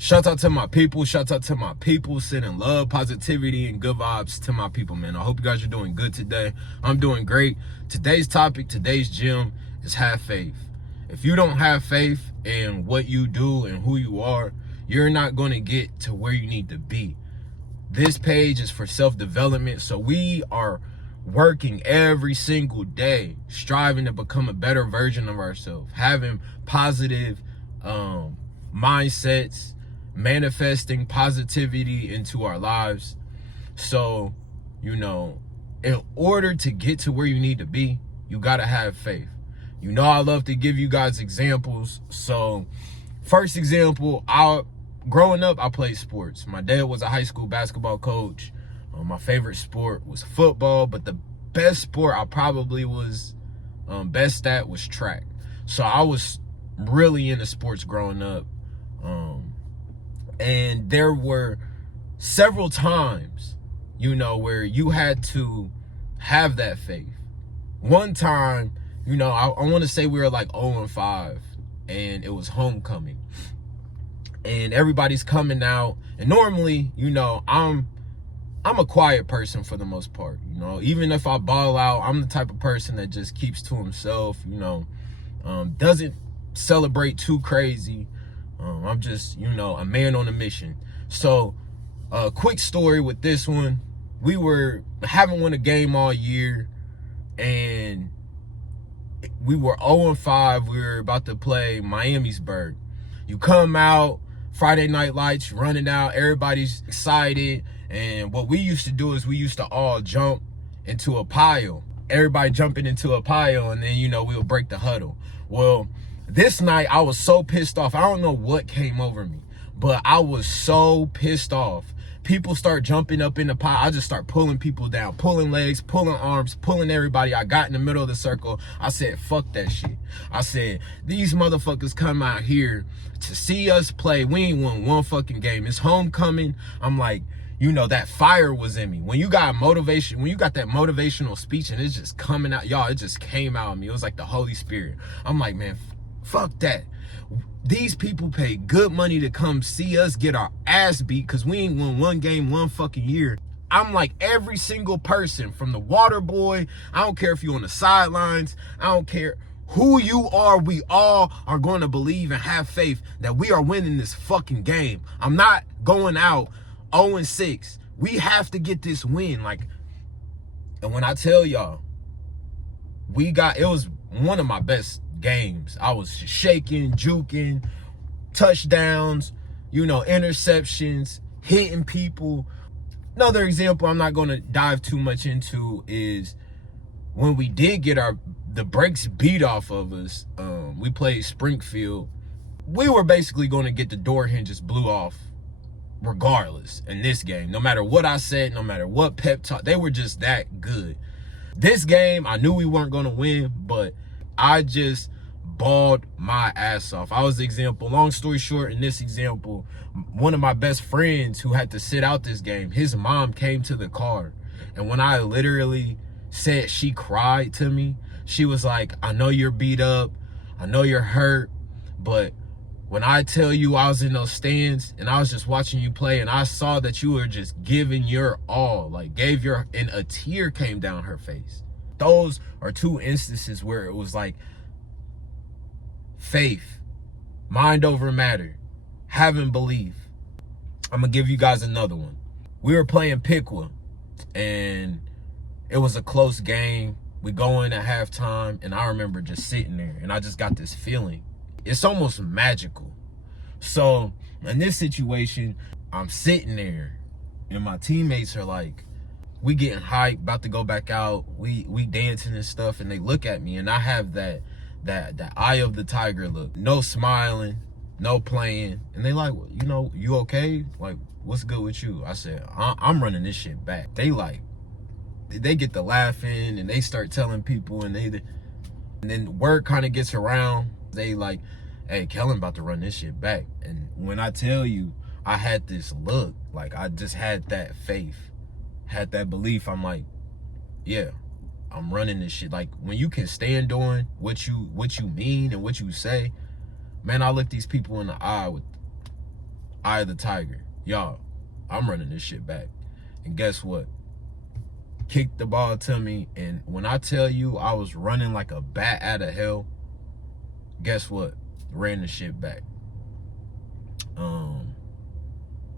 Shout out to my people. Shout out to my people. Sending love, positivity, and good vibes to my people, man. I hope you guys are doing good today. I'm doing great. Today's topic, today's gem is have faith. If you don't have faith in what you do and who you are, you're not going to get to where you need to be. This page is for self-development, so we are working every single day, striving to become a better version of ourselves, having positive mindsets, manifesting positivity into our lives. So, in order to get to where you need to be, you got to have faith. I love to give you guys examples. So, first example, growing up, I played sports. My dad was a high school basketball coach. My favorite sport was football, but the best sport I probably was best at was track. So I was really into sports growing up. And there were several times, where you had to have that faith. One time, I want to say we were like 0-5, and it was homecoming. And everybody's coming out. And normally, I'm a quiet person for the most part. Even if I ball out, I'm the type of person that just keeps to himself, doesn't celebrate too crazy. I'm just, a man on a mission. So, a quick story with this one. We haven't won a game all year, and we were 0-5. We were about to play Miamisburg. You come out, Friday Night Lights, running out, everybody's excited. And what we used to do is we used to all jump into a pile. Everybody jumping into a pile, and then, we would break the huddle. Well, this night I was so pissed off. I don't know what came over me, but I was so pissed off. People start jumping up in the pile. I just start pulling people down, pulling legs, pulling arms, pulling everybody. I got in the middle of the circle. I said, fuck that shit. I said, these motherfuckers come out here to see us play. We ain't won one fucking game. It's homecoming. I'm like, that fire was in me. When you got motivation, when you got that motivational speech and it's just coming out, y'all, it just came out of me. It was like the Holy Spirit. I'm like, man, fuck that. These people pay good money to come see us get our ass beat because we ain't won one game one fucking year. I'm like, every single person, from the water boy, I don't care if you're on the sidelines, I don't care who you are, we all are going to believe and have faith that we are winning this fucking game. I'm not going out 0-6. We have to get this win. And when I tell y'all, it was one of my best games. I was shaking, juking, touchdowns, interceptions, hitting people. Another example I'm not going to dive too much into is when we did get the brakes beat off of us. We played Springfield. We were basically going to get the door hinges blew off regardless in this game. No matter what I said, no matter what pep talk, they were just that good. This game, I knew we weren't going to win, but I just balled my ass off. I was the example. Long story short, in this example, one of my best friends who had to sit out this game, his mom came to the car. And when I literally said she cried to me, she was like, I know you're beat up. I know you're hurt. But when I tell you I was in those stands and I was just watching you play and I saw that you were just giving your all, and a tear came down her face. Those are two instances where it was like faith, mind over matter, having belief. I'm going to give you guys another one. We were playing Piqua and it was a close game. We go in at halftime and I remember just sitting there and I just got this feeling. It's almost magical. So in this situation, I'm sitting there and my teammates are like, we getting hyped, about to go back out. We dancing and stuff, and they look at me and I have that eye of the tiger look. No smiling, no playing. And they like, you okay? Like, what's good with you? I said, I'm running this shit back. They get to laughing and they start telling people, and then word kind of gets around. They like, hey, Kellen about to run this shit back. And when I tell you, I had this look, like I just had that faith, had that belief. I'm like, yeah, I'm running this shit. Like when you can stand on what you mean and what you say, man, I look these people in the eye Eye of the Tiger. Y'all, I'm running this shit back. And guess what? Kicked the ball to me, and when I tell you I was running like a bat out of hell, guess what? Ran the shit back.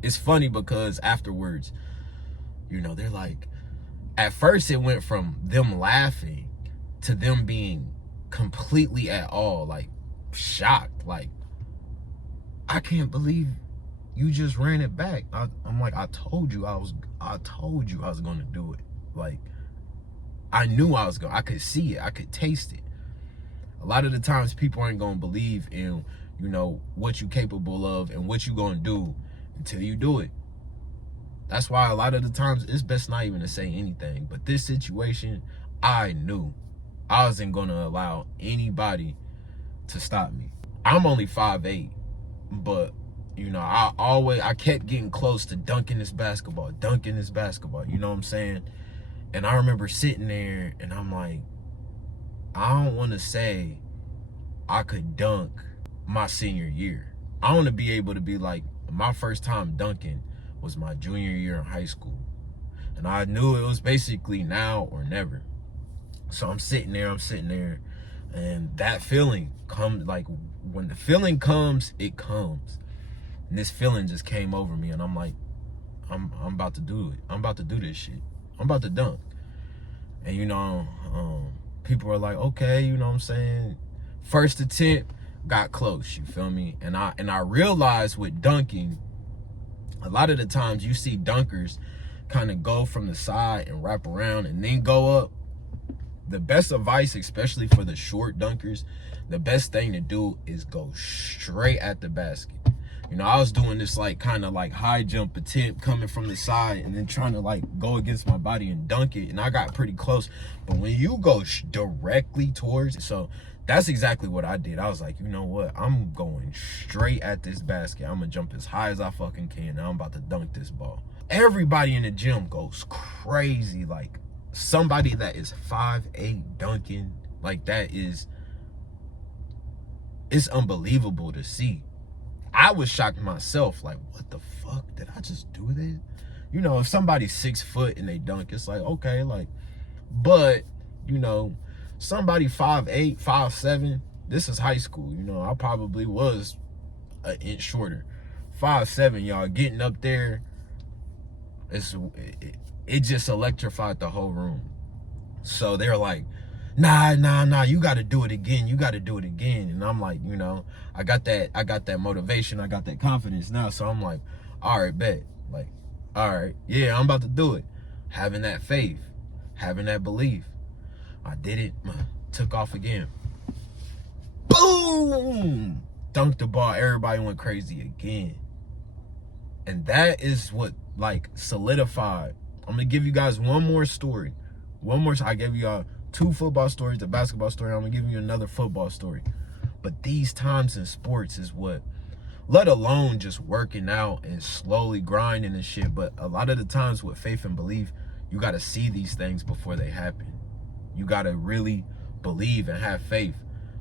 It's funny because afterwards, you know, they're like, at first it went from them laughing to them being completely at all like shocked, like, I can't believe you just ran it back. I'm like, I told you I was gonna do it. Like, I knew I could see it, I could taste it. A lot of the times people ain't gonna believe in, you know, what you capable of and what you gonna do until you do it. That's why a lot of the times it's best not even to say anything. But this situation, I knew I wasn't gonna allow anybody to stop me. I'm only 5'8", but you know, I kept getting close to dunking this basketball, you know what I'm saying? And I remember sitting there and I'm like, I don't want to say I could dunk my senior year. I want to be able to be like, my first time dunking was my junior year in high school. And I knew it was basically now or never. So I'm sitting there, and that feeling comes, like, when the feeling comes, it comes. And this feeling just came over me, and I'm like, I'm about to do it. I'm about to do this shit. I'm about to dunk. And you know, people are like, okay, you know what I'm saying? First attempt, got close, you feel me? And I realized with dunking, a lot of the times you see dunkers kind of go from the side and wrap around and then go up. The best advice, especially for the short dunkers, the best thing to do is go straight at the basket. You know, I was doing this like kind of like high jump attempt coming from the side and then trying to like go against my body and dunk it, and I got pretty close. But when you go directly towards it, so that's exactly what I did. I was like, you know what? I'm going straight at this basket. I'm gonna jump as high as I fucking can. Now I'm about to dunk this ball. Everybody in the gym goes crazy. Like, somebody that is 5'8" dunking, like, that is, it's unbelievable to see. I was shocked myself, like, what the fuck? Did I just do this? You know, if somebody's 6 foot and they dunk, it's like, okay, like, but, you know, somebody 5'8", 5'7", this is high school, you know, I probably was an inch shorter. 5'7", y'all, getting up there, it just electrified the whole room. So they're like, nah, you got to do it again. And I'm like, you know, I got that motivation. I got that confidence now. So I'm like, all right, bet. Like, all right, yeah, I'm about to do it. Having that faith, having that belief. I did it, took off again. Boom! Dunked the ball. Everybody went crazy again. And that is what, like, solidified. I'm going to give you guys one more story. I gave y'all 2 football stories, the basketball story. I'm gonna give you another football story. But these times in sports is what, let alone just working out and slowly grinding and shit, but a lot of the times with faith and belief, you gotta see these things before they happen. You gotta really believe and have faith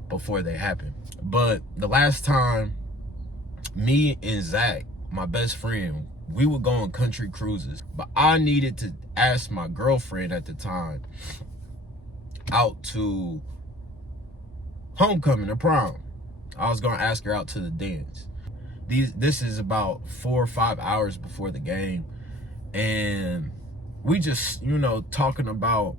before they happen. But the last time, me and Zach, my best friend, we would go on country cruises, but I needed to ask my girlfriend at the time out to homecoming or prom. I was gonna ask her out to the dance. This is about 4 or 5 hours before the game, and we just, you know, talking about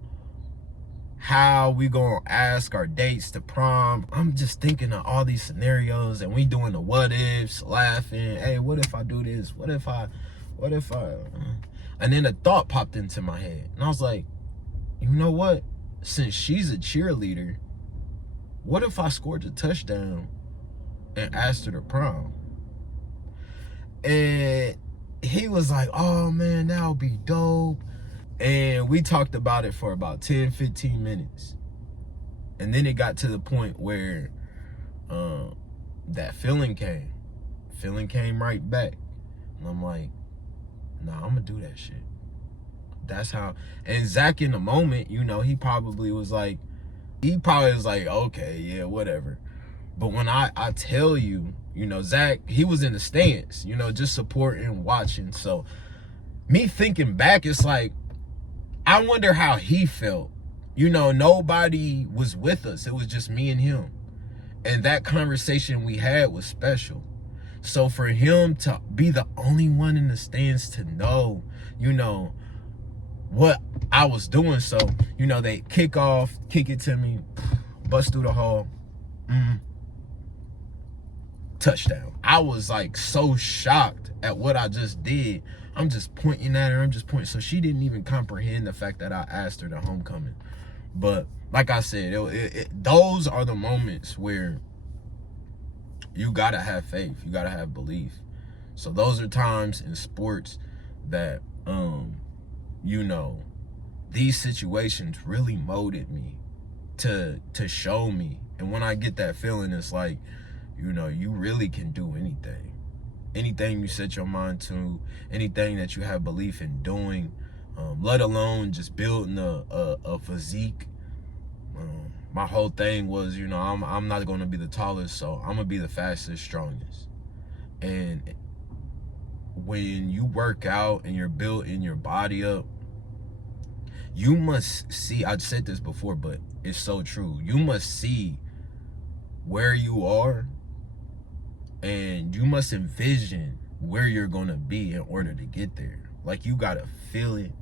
how we gonna ask our dates to prom. I'm just thinking of all these scenarios, and we doing the what ifs, laughing. Hey, what if I do this? What if I? And then a thought popped into my head, and I was like, you know what? Since she's a cheerleader, what if I scored a touchdown and asked her to prom? And he was like, oh man, that would be dope. And we talked about it for about 10, 15 minutes. And then it got to the point where that feeling came. Feeling came right back. And I'm like, nah, I'm gonna do that shit. That's how. And Zach, in the moment, you know, he probably was like, okay, yeah, whatever. But when I tell you, You know, Zach, he was in the stands, you know, just supporting, watching. So me thinking back, it's like, I wonder how he felt. You know, nobody was with us. It was just me and him. And that conversation we had was special. So for him to be the only one in the stands to know, you know, what I was doing. So, you know, they kick it to me, bust through the hole, touchdown. I was like so shocked at what I just did. I'm just pointing at her. So she didn't even comprehend the fact that I asked her to homecoming. But like I said, those are the moments where you gotta have faith. You gotta have belief. So those are times in sports that, you know, these situations really molded me to show me. And when I get that feeling, it's like, you know, you really can do anything. Anything you set your mind to, anything that you have belief in doing, let alone just building a physique. My whole thing was, you know, I'm not going to be the tallest, so I'm going to be the fastest, strongest. And when you work out and you're building your body up, you must see, I've said this before, but it's so true. You must see where you are, and you must envision where you're going to be in order to get there. Like, you got to feel it.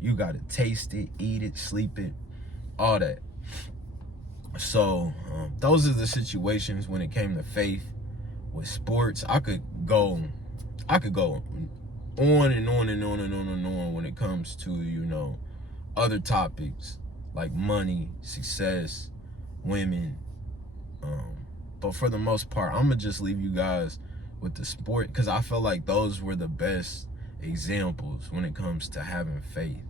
You got to taste it, eat it, sleep it, all that. So those are the situations when it came to faith with sports. I could go on and on when it comes to, you know, other topics like money, success, women. But for the most part, I'm gonna just leave you guys with the sport, because I feel like those were the best examples when it comes to having faith.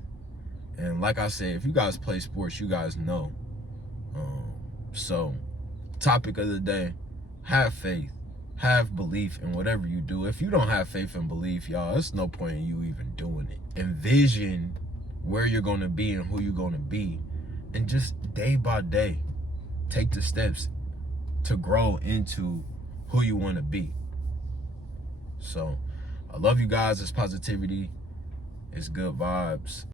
And like I said, if you guys play sports, you guys know. So topic of the day, have faith, have belief in whatever you do. If you don't have faith and belief, y'all, there's no point in you even doing it. Envision where you're going to be and who you're going to be, and just day by day take the steps to grow into who you want to be. So I love you guys. It's positivity, it's good vibes.